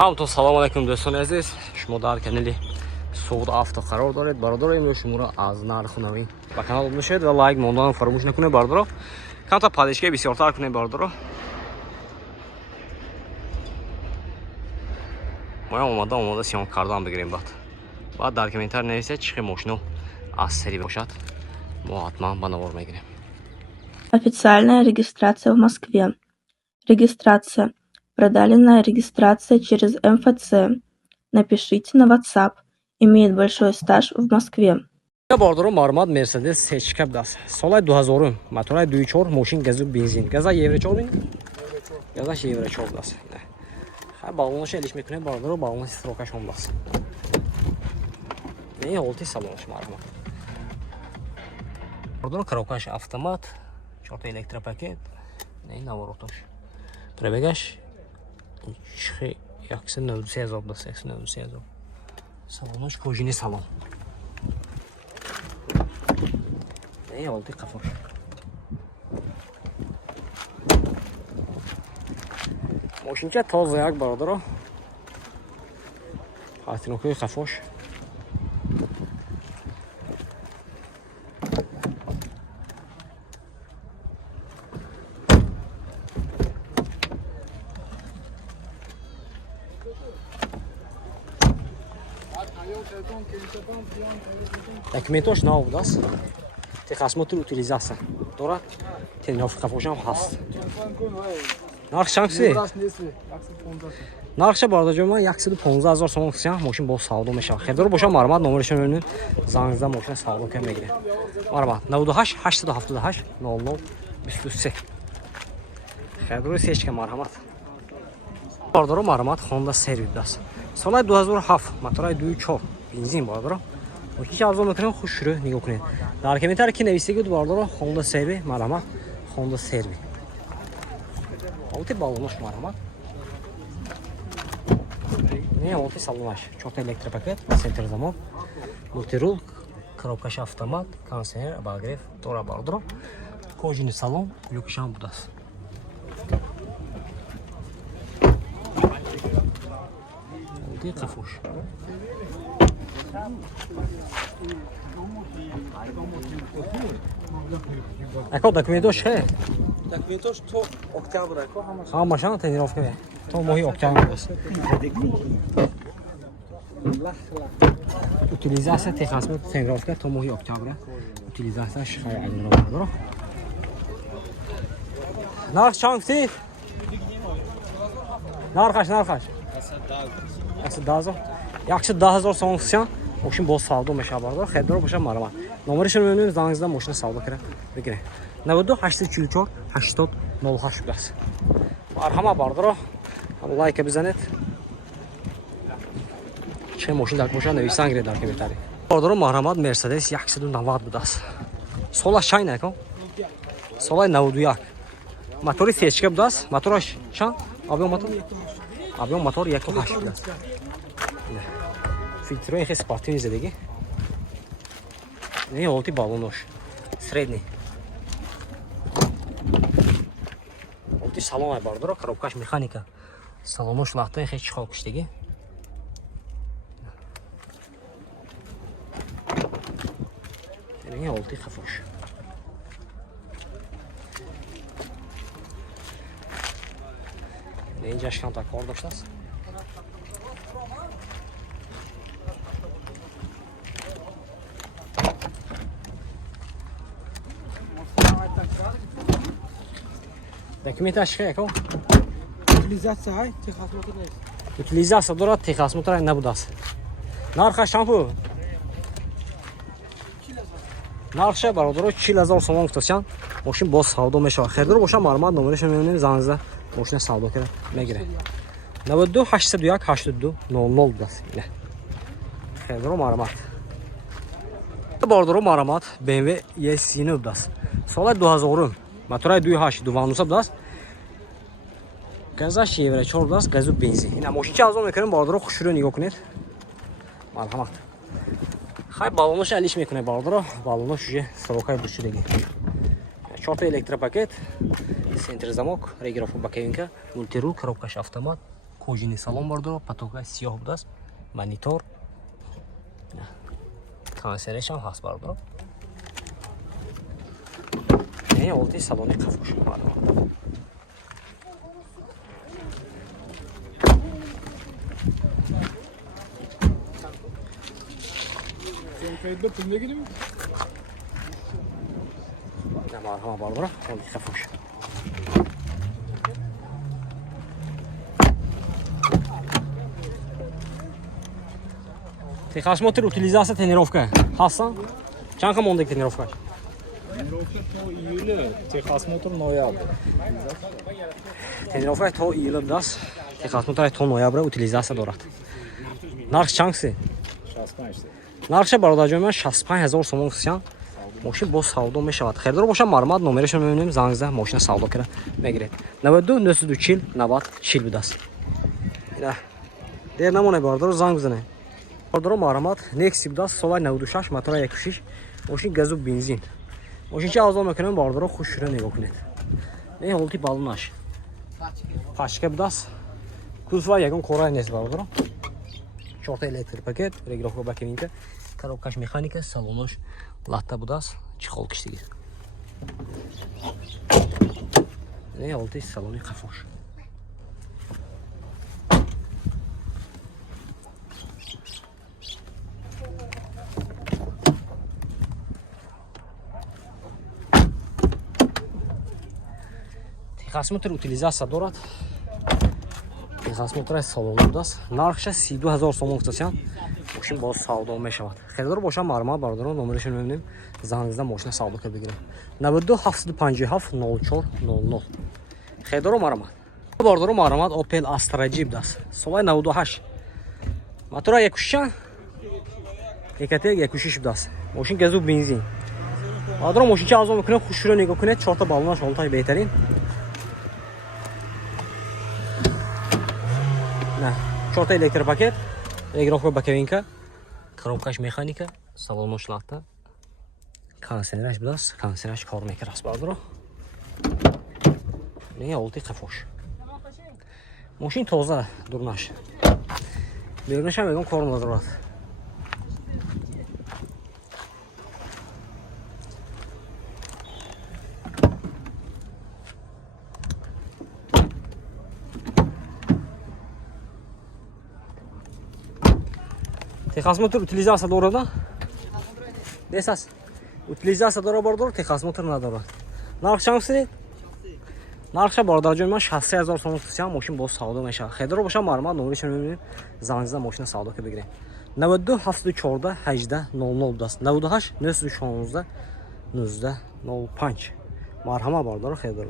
همونطور سلام علیکم دوستان عزیز، شما در کانال سعود آفتو قرار دارید. برادر امروز شما را از نرخ نوین به کانال میشید و لایک موندن فراموش نکنید. برادر کانال پادشگاه بسیارتر کنید. برادر ما اومده سیام کردن بگیریم. بعد در کامنتار نویسید چه ماشینو از سری باشد، ما حتما بنوار میگیریم. Официальная регистрация в Москве. Регистрация. Продленная регистрация через МФЦ. Напишите на WhatsApp. Имеет большой стаж в Москве. Бардору мармад Мерседес сечкап даст. Соли 2000 мотори 2.4 машин газу бензин. Газа евро 4 бин. Газа евро 4 даст. Ха балонаш элиш мекунем бардору балонаш строкаш он даст. Не олти салонаш мармад. Бардору коробкаш автомат, 4 электропакет. Не навороташ. Пробегаш 193 даст, 193. Салонаш кожини салон. Не олти кафош. Машинча тоза як бародаро. Хатинокои кафош. Документош нав даст. Техасмотр утилизация. Дорад тренировка кафошам хаст. Нарх чанкси? Нархша бардаҷо ман 115,000 сомон хисям мошин бо савдо мешавад. Хердор боша мармад номерашон бибинед. Зангзда мошин савдо кам мегирем. Мармад 98 878 00 23. Хердор сечка марҳамат. Бардоро марҳамат Honda сервис даст. Соли 2007 мотори 2.4 бензин бардоро. Ки арзон мекунем хуш шуро нигоҳ кунед. Дар комментарий ки нависиги бардоро Honda сервис марҳамат Honda сервис. Алти балонош марҳамат. Не алти салонаш. 4 электропакет, центр замок, мультирул, коробкаш автомат, кондиционер, обогрев, тора бардоро. Кожаный салон, люкшам будаст. Алти кафош. Ако документош хе? Документош то октябр, ако ҳамашан тренировка ме. То моҳи октябр аст. Утилизация техасмот тренировка то моҳи октябр. Утилизация шихай айнро. Нарх чанд гуфтед? Нархаш. 110,000 сомон хисям мошин бо савдо мешавад бардор. Хердор боша марҳамат. Номерашон мебинед, зангзда мошин савдо кара бигиред. 92 844 80 08 даст. Марҳамат бардоро. Лайк бизанед. Че мошин дар боша нависан гиред дар комментарий. Бардоро марҳамат Mercedes 190 будаст. Солаш чайн ако? Соли 91. Мотори сечка будаст. Мотораш чанд? Объем мотор? Объем мотор 1.8 будаст. Фильтрои хе спортивни задеги. Не олти балонош. Средний. Олти салон ай бардоро, коробкаш механика. Салонош лахтаи хе чихол куштаги. Не олти хафош. Не инҷаш кам так кор доштаст. Документаш хе, ако? Утилизация ай техасмотр нест. Утилизация дорад, техасмотр ай набудаст. Нархаш чанд? Нархша бародаро 40,000 сомон гуфтасян. Мошин бо савдо мешавад. Хердор боша марҳамат номерашон мебинем, зангзда мошин савдо кара мегирем. 92 801 82 00 даст. Хердор марҳамат. Бардоро марҳамат BMW E39 даст. Соли 2000 мотори 2.8 2.9 даст. Газаш евро 4 даст, газу бензин. Ина мошинча арзон мекунем бардоро хушро нигоҳ кунед. Марҳамат. Хай балонош алиш мекунем бардоро. Балонош уже срокай бушудаги. 4 электропакет, центр замок, регулировка боковинка, мультирул, коробкаш автомат, پوجینی سالن باردارو پتوکای سیاه بوداست مانیتور کانسرش هم هست باردارو این اولتی سالن قفوش باردارو Kayıtlı pinde gidiyor mu? ne marhama باردارو اولتی قفوش Техосмотр утилизация тренировка. Хасан? Чанка мондек тренировка? Тренировка то июля, техосмотр ноябрь. Тренировка то июля даст. Техосмотр то ноябрь утилизация дорад. Нарх чанкси? 65. Нархша бародарҷои ман 65000 сомон хисян. Мошин бо савдо мешавад. Херидор боша мармад номерешро мебинем зангзда мошина савдо кара мегиред. 92 940 90 40 будаст. Ина. Дер намоне бардар занг бизане. Бардар мармад Nexi будаст соли 96 мотора 1.6 мошин газу бензин. Мошин ча азон мекунем бардар хушро нигоҳ кунед. Не ҳолти балунаш. Пашка будаст. Кузва ягон кора нест бардар. Чорта электрик пакет, регулировка бакининка, коробкаш механика, салонош латта будаст, чехол киштиги. Не олти салони қафош. Техосмотр утилизация дорад. Техосмотр салон будаст. Нархша 32000 сомон хисян. Мошин боз савдо мешавад. Херидор боша марма бародарон номерешро мебинем. Зангзда мошина савдо ка бигирем. 92 757 04 00. Херидор марма. Бародарон марма Opel Astra G будаст. Соли 98. Мотора 1.6 Екатек 1.6 будаст. Мошин газу бензин. Бародарон мошинча азон мекунем хушро нигоҳ кунед. Чорта балонаш ҳолатай беҳтарин. На, чорта электрик пакет, регулировка боковинка, коробкаш механика, салонош латта, кондиционераш будаст, кондиционераш кор мекард бародаро. Не олти қафош. Мошин тоза дурнаш. Берунаш ҳам ягон кор надорад. Техосмотр утилизация дорада? Десас. Утилизация дора бардар, техосмотр надорад. Нарх чанкси? Нархша бардарҷои ман 63000 сомон хисян мошин боз савдо мешавад. Херидор боша мармад номерешро мебинем. Зангзда мошина савдо ка бигирем. 92 714 18 00 будаст. 98 916 19 05. Марҳама бардар Херидор.